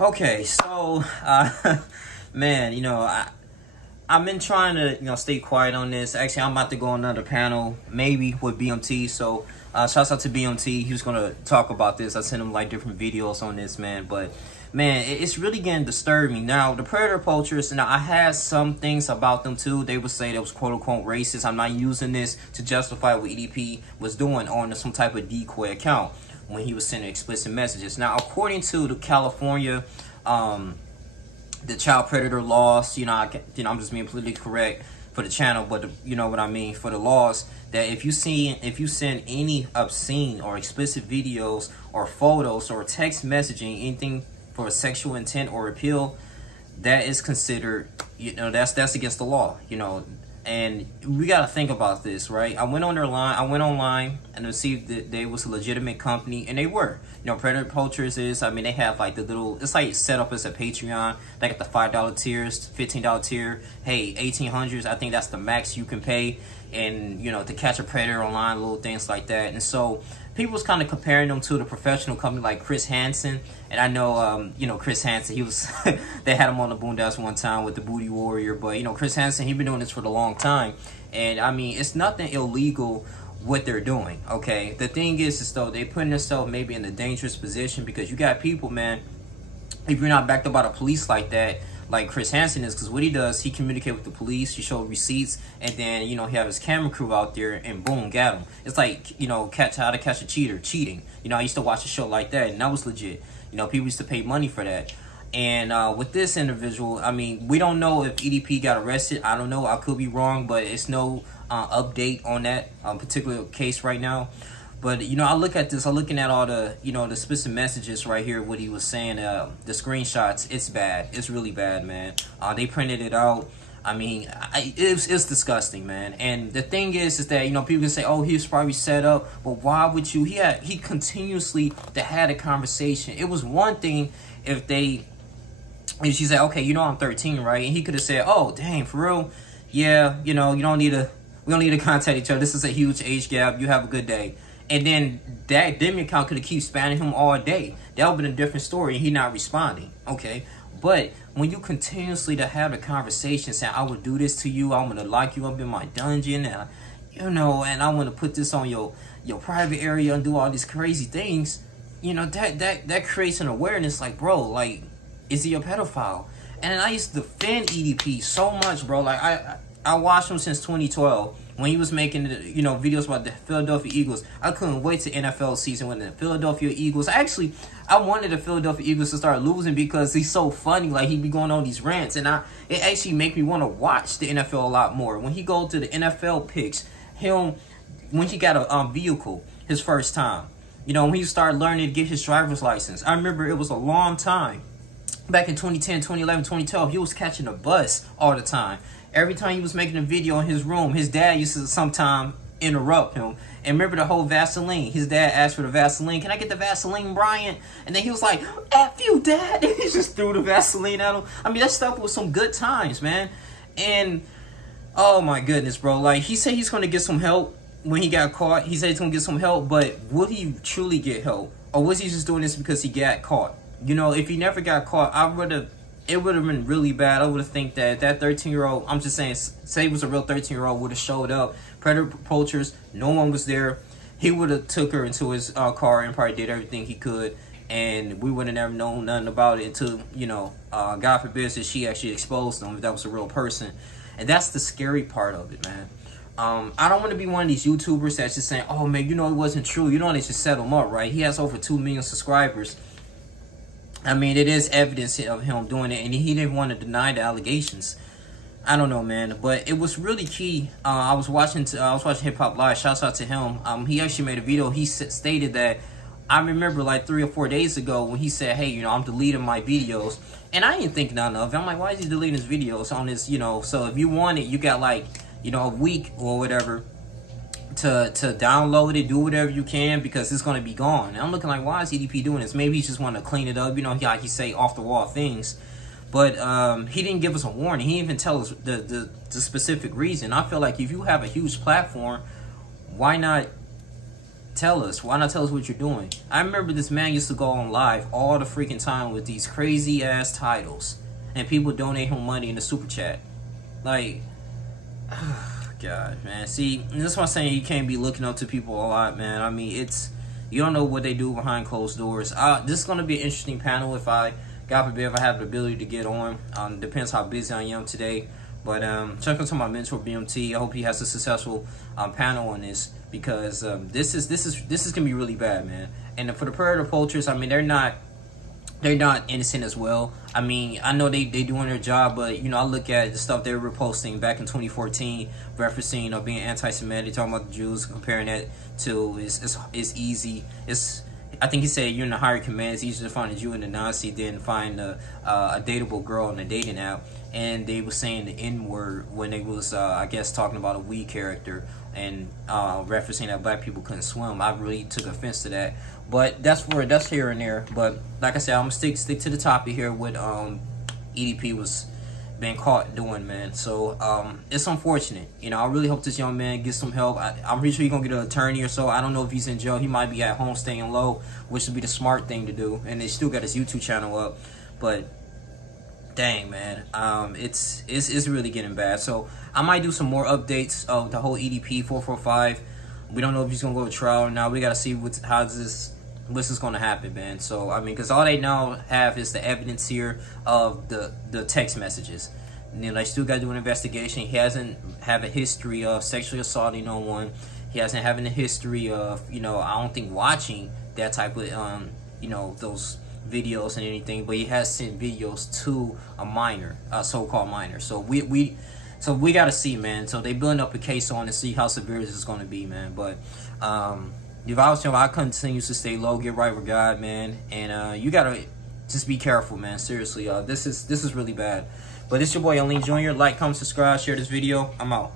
Okay, so, man, I've been trying to, stay quiet on this. Actually, I'm about to go on another panel, maybe with BMT. So, shouts out to BMT. He was going to talk about this. I sent him, like, different videos on this, man. But, man, it's really getting disturbing. Now, the predator poachers, now, I had some things about them, too. They would say that was quote-unquote racist. I'm not using this to justify what EDP was doing on some type of decoy account when he was sending explicit messages. Now, according to the California, the child predator laws, I'm just being politically correct for the channel, but you know what I mean, for the laws, that if you send any obscene or explicit videos or photos or text messaging, anything for a sexual intent or appeal, that is considered, that's against the law, And we got to think about this, right? I went online and to see that they was a legitimate company, and they were. Predator Poachers is, they have like the little, it's like set up as a Patreon. They got the $5 tiers, $15 tier. Hey, 1800s, I think that's the max you can pay. And, to catch a predator online, little things like that. And so people was kind of comparing them to the professional company like Chris Hansen. And I know, Chris Hansen, he was, they had him on the Boondocks one time with the Booty Warrior. But, Chris Hansen, he been doing this for a long time. And, it's nothing illegal what they're doing, okay? The thing is though, they putting themselves maybe in a dangerous position because you got people, man, if you're not backed up by the police like that, like Chris Hansen is, because what he does, he communicate with the police, he show receipts, and then, he have his camera crew out there, and boom, got him. It's like, how to catch a cheater, cheating. I used to watch a show like that, and that was legit. People used to pay money for that. And with this individual, we don't know if EDP got arrested. I don't know. I could be wrong, but it's no update on that particular case right now. But, I look at this, I'm looking at all the, the specific messages right here, what he was saying, the screenshots. It's bad. It's really bad, man. They printed it out. It's disgusting, man. And the thing is that, people can say, oh, he was probably set up. But why would you? He continuously had a conversation. It was one thing if she said, okay, I'm 13, right? And he could have said, oh, dang, for real? Yeah, we don't need to contact each other. This is a huge age gap. You have a good day. And then that Demi account could have keep spamming him all day. That would have been a different story, and he not responding, okay? But when you continuously have a conversation saying, I would do this to you, I'm going to lock you up in my dungeon, and, and I'm going to put this on your private area and do all these crazy things, that creates an awareness like, bro, like, is he a pedophile? And I used to defend EDP so much, bro. Like, I watched him since 2012 when he was making, videos about the Philadelphia Eagles. I couldn't wait to NFL season when the Philadelphia Eagles, I wanted the Philadelphia Eagles to start losing because he's so funny. Like, he be going on these rants, and it actually make me want to watch the NFL a lot more. When he go to the NFL picks, when he got a vehicle his first time, when he started learning to get his driver's license. I remember it was a long time. Back in 2010, 2011, 2012, he was catching a bus all the time. Every time he was making a video in his room, his dad used to sometime interrupt him. And remember the whole Vaseline. His dad asked for the Vaseline. Can I get the Vaseline, Brian? And then he was like, F you, Dad. And he just threw the Vaseline at him. That stuff was some good times, man. And, oh my goodness, bro. Like, he said he's going to get some help when he got caught. He said he's going to get some help. But would he truly get help? Or was he just doing this because he got caught? If he never got caught, it would have been really bad. I would have think that 13-year-old, I'm just saying, say it was a real 13-year-old, would have showed up. Predator poachers, no one was there. He would have took her into his car and probably did everything he could. And we would have never known nothing about it until, God forbid, that she actually exposed him if that was a real person. And that's the scary part of it, man. I don't want to be one of these YouTubers that's just saying, oh, man, it wasn't true. They just set him up, right? He has over 2 million subscribers. It is evidence of him doing it, and he didn't want to deny the allegations. I don't know, man, but it was really key. I was watching Hip Hop Live. Shouts out to him. He actually made a video. He stated that, I remember like 3 or 4 days ago when he said, hey, I'm deleting my videos, and I didn't think none of it. I'm like, why is he deleting his videos on this? So if you want it, you got like, a week or whatever to download it, do whatever you can, because it's going to be gone. And I'm looking like, why is EDP doing this? Maybe he just want to clean it up, like he say off the wall things. But he didn't give us a warning. He didn't even tell us the specific reason. I feel like if you have a huge platform, why not tell us. Why not tell us what you're doing? I remember this man used to go on live all the freaking time with these crazy ass titles, and people donate him money in the super chat. Like, God, man. See, that's why I'm saying you can't be looking up to people a lot, man. I mean, you don't know what they do behind closed doors. This is gonna be an interesting panel. If God forbid, if I have the ability to get on. Depends how busy I am today. But check out my mentor BMT. I hope he has a successful panel on this, because this is gonna be really bad, man. And for the predator poachers, I mean, they're not innocent as well. I mean, I know they doing their job, but you know, I look at the stuff they were posting back in 2014, referencing being anti-Semitic, talking about the Jews, comparing that to it's easy. I think he said you're in the higher command. It's easier to find a Jew in the Nazi than find a dateable girl in a dating app. And they were saying the N-word when they was, I guess, talking about a we character and referencing that black people couldn't swim. I really took offense to that. But that's here and there. But like I said, I'm gonna stick to the topic here with EDP was being caught doing, man. So it's unfortunate. You know, I really hope this young man gets some help. I'm pretty sure he's gonna get an attorney or so. I don't know if he's in jail. He might be at home staying low, which would be the smart thing to do. And they still got his YouTube channel up. But dang, man, it's really getting bad. So I might do some more updates of the whole Edp445. We don't know if he's gonna go to trial or not. We gotta see what's gonna happen, man. So I mean, because all they now have is the evidence here of the text messages. And then they still gotta do an investigation. He hasn't have a history of sexually assaulting no one. He hasn't having a history of, you know, I don't think watching that type of you know, those videos and anything, but he has sent videos to a minor, a so-called minor. So we gotta see, man. So they building up a case on to see how severe this is gonna be, man. But if I was telling, I continue to stay low, get right with God, man, and you gotta just be careful, man. Seriously, this is really bad. But this your boy Alin Jr. Like, comment, subscribe, share this video. I'm out.